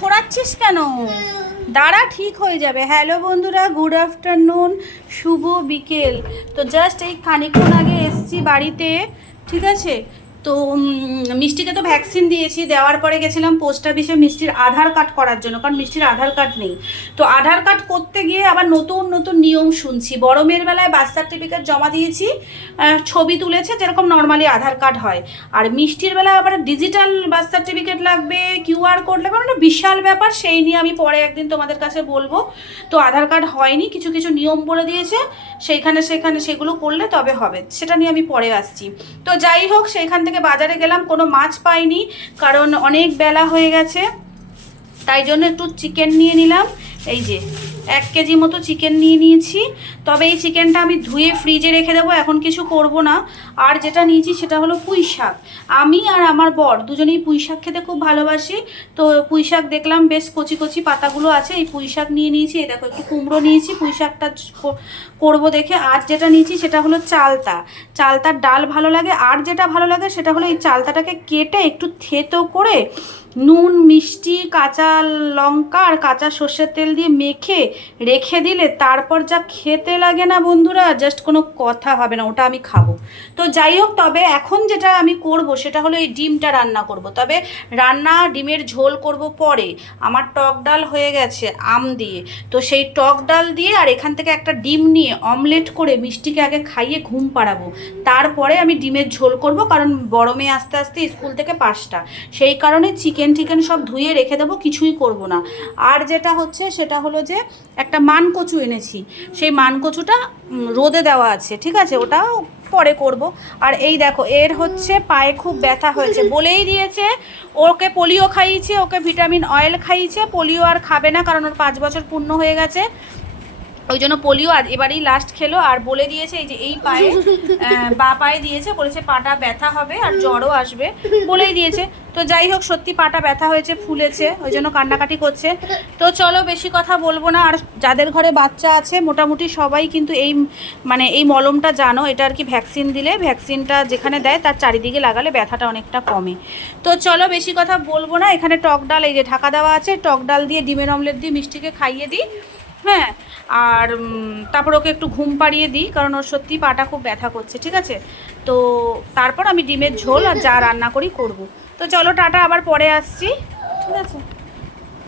খোঁড়াচ্ছিস কেন? দাঁড়া, ঠিক হয়ে যাবে। হ্যালো বন্ধুরা, গুড আফটারনুন, শুভ বিকেল। তো জাস্ট এই খানিকক্ষণ আগে এসছি বাড়িতে, ঠিক আছে। তো মিষ্টিকে তো ভ্যাকসিন দিয়েছি, দেওয়ার পরে গেছিলাম পোস্ট অফিসে মিষ্টির আধার কার্ড করার জন্য, কারণ মিষ্টির আধার কার্ড নেই। তো আধার কার্ড করতে গিয়ে আবার নতুন নতুন নিয়ম শুনছি। বড় মেয়ের বেলায় বার্থ সার্টিফিকেট জমা দিয়েছি, ছবি তুলেছে যেরকম নর্মালি আধার কার্ড হয়, আর মিষ্টির বেলায় আবার ডিজিটাল বার্থ সার্টিফিকেট লাগবে, কিউআর কোড লাগবে, মানে বিশাল ব্যাপার। সেই নিয়ে আমি পরে একদিন তোমাদের কাছে বলবো। তো আধার কার্ড হয়নি, কিছু কিছু নিয়ম বলে দিয়েছে, সেখানে সেগুলো করলে তবে হবে, সেটা নিয়ে আমি পরে আসছি। তো যাই হোক, সেইখান থেকে বাজারে গেলাম, কোনো মাছ পাইনি, কারণ অনেক বেলা হয়ে গেছে, তাই জন্য একটু চিকেন নিয়ে নিলাম। এই যে 1 কেজি মতো চিকেন নিয়ে নিয়েছি। তবে এই চিকেনটা আমি ধুয়ে ফ্রিজে রেখে দেবো, এখন কিছু করব না। আর যেটা নিয়েছি সেটা হলো পুঁই শাক। আমি আর আমার বর দুজনেই পুঁই শাক খেতে খুব ভালোবাসি। তো পুঁই শাক দেখলাম বেশ কচি কচি পাতাগুলো আছে, এই পুঁই শাক নিয়ে নিয়েছি। এই দেখো, একটু কুমড়ো নিয়েছি পুঁই শাকটা করবো দেখে। আর যেটা নিয়েছি সেটা হলো চালতার ডাল ভালো লাগে। আর যেটা ভালো লাগে সেটা হলো এই চালতাটাকে কেটে একটু থেতো করে নুন, মিষ্টি, কাঁচা লঙ্কা আর কাঁচা সর্ষের তেল দিয়ে মেখে রেখে দিলে তারপর যা খেতে লাগে না বন্ধুরা, জাস্ট কোনো কথা হবে না, ওটা আমি খাবো। তো যাই হোক, তবে এখন যেটা আমি করব সেটা হলো এই ডিমটা রান্না করব। তবে ডিমের ঝোল করব পরে। আমার টক ডাল হয়ে গেছে আম দিয়ে, তো সেই টক ডাল দিয়ে আর এখান থেকে একটা ডিম নিয়ে অমলেট করে মিষ্টিকে আগে খাইয়ে ঘুম পাড়াবো, তারপরে আমি ডিমের ঝোল করব। কারণ বড় মেয়ে আস্তে আস্তে স্কুল থেকে 5টা, সেই কারণে চিকেন সব ধুয়ে রেখে দেবো, কিছুই করব না। আর যেটা হচ্ছে সেটা হলো যে একটা মানকচু এনেছি, সেই মানকচুটা রোদে দেওয়া আছে, ঠিক আছে, ওটাও পরে করব। আর এই দেখো, এর হচ্ছে পায়ে খুব ব্যথা হয়েছে, বলেই দিয়েছে ওকে পোলিও খাইয়েছে, ওকে ভিটামিন অয়েল খাইয়েছে, পোলিও আর খাবে না, কারণ ওর 5 বছর পূর্ণ হয়ে গেছে, ওই জন্য পোলিও এবারেই লাস্ট খেলো। আর বলে দিয়েছে এই যে এই পায়ে, বা পায়ে দিয়েছে, বলেছে পাটা ব্যথা হবে আর জ্বরও আসবে, বলেই দিয়েছে। তো যাই হোক, সত্যি পাটা ব্যথা হয়েছে, ফুলেছে, ওই জন্য কান্নাকাটি করছে। তো চলো, বেশি কথা বলবো না। আর যাদের ঘরে বাচ্চা আছে মোটামুটি সবাই কিন্তু এই মলমটা জানো, এটা আর কি ভ্যাকসিন দিলে, ভ্যাকসিনটা যেখানে দেয় তার চারিদিকে লাগালে ব্যথাটা অনেকটা কমে। তো চলো, বেশি কথা বলবো না। এখানে টক ডাল, এই যে ঢাকা দেওয়া আছে, টক ডাল দিয়ে ডিমের অমলেট দিয়ে মিষ্টিকে খাইয়ে দিই, হ্যাঁ। আর তারপর ওকে একটু ঘুম পাড়িয়ে দিই, কারণ ওর সত্যি পাটা খুব ব্যথা করছে, ঠিক আছে। তো তারপর আমি ডিমের ঝোল আর যা রান্না করি করব। তো চলো, টাটা, আবার পরে আসছি, ঠিক আছে।